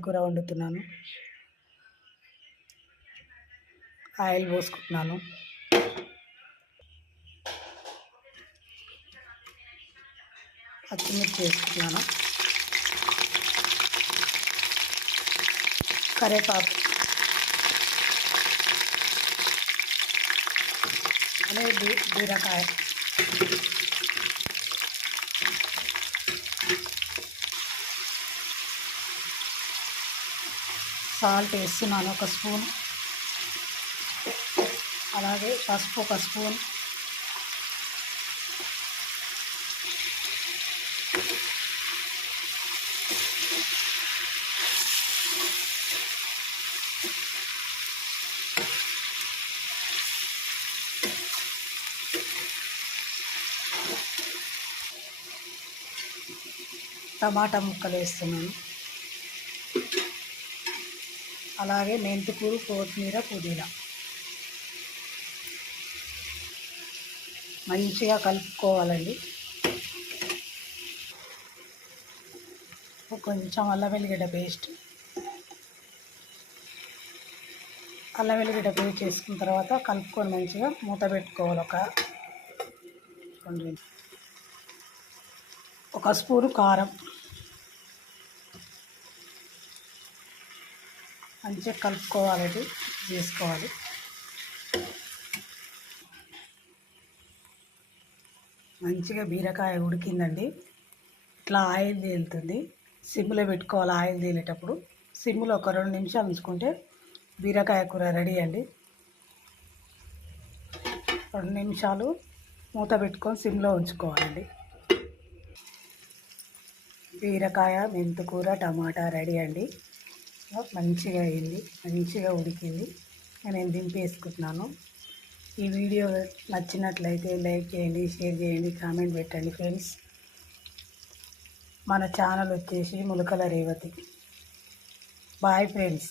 కూర వండుతున్నాను? ఆయిల్ పోసుకుంటున్నాను. పచ్చిమిర్చి వేసుకున్నాను. కరేపాకు అలాగే బీ బీరకాయ. సాల్ట్ వేస్తున్నాను ఒక స్పూన్. అలాగే పసుపు ఒక స్పూన్. టమాటా ముక్కలు వేస్తున్నాను. అలాగే మెంతికూరు కొత్తిమీర పుదీనా. మంచిగా కలుపుకోవాలండి. కొంచెం అల్లం వెల్లిగడ్డ పేస్ట్. అల్లం వెల్లిగడ్డ పేస్ట్ చేసుకున్న తర్వాత కలుపుకొని మంచిగా మూత పెట్టుకోవాలి ఒక రెండు ఒక స్పూను కారం. మంచిగా కలుపుకోవాలి చేసుకోవాలి. మంచిగా బీరకాయ ఉడికిందండి. ఇట్లా ఆయిల్ తేలుతుంది. సిమ్లో పెట్టుకోవాలి ఆయిల్ తేలేటప్పుడు. సిమ్లో ఒక రెండు నిమిషాలు ఉంచుకుంటే బీరకాయ కూర రెడీ అండి. రెండు నిమిషాలు మూత పెట్టుకొని సిమ్లో ఉంచుకోవాలండి. బీరకాయ మెంతికూర టమాటా రెడీ అండి. మంచిగా అయింది మంచిగా ఉడికింది. నేను దింపేసుకుంటున్నాను ఈ వీడియో నచ్చినట్లయితే లైక్ చేయండి షేర్ చేయండి కామెంట్ పెట్టండి ఫ్రెండ్స్. మన ఛానల్ వచ్చేసి ములకల రేవతి. Bye friends.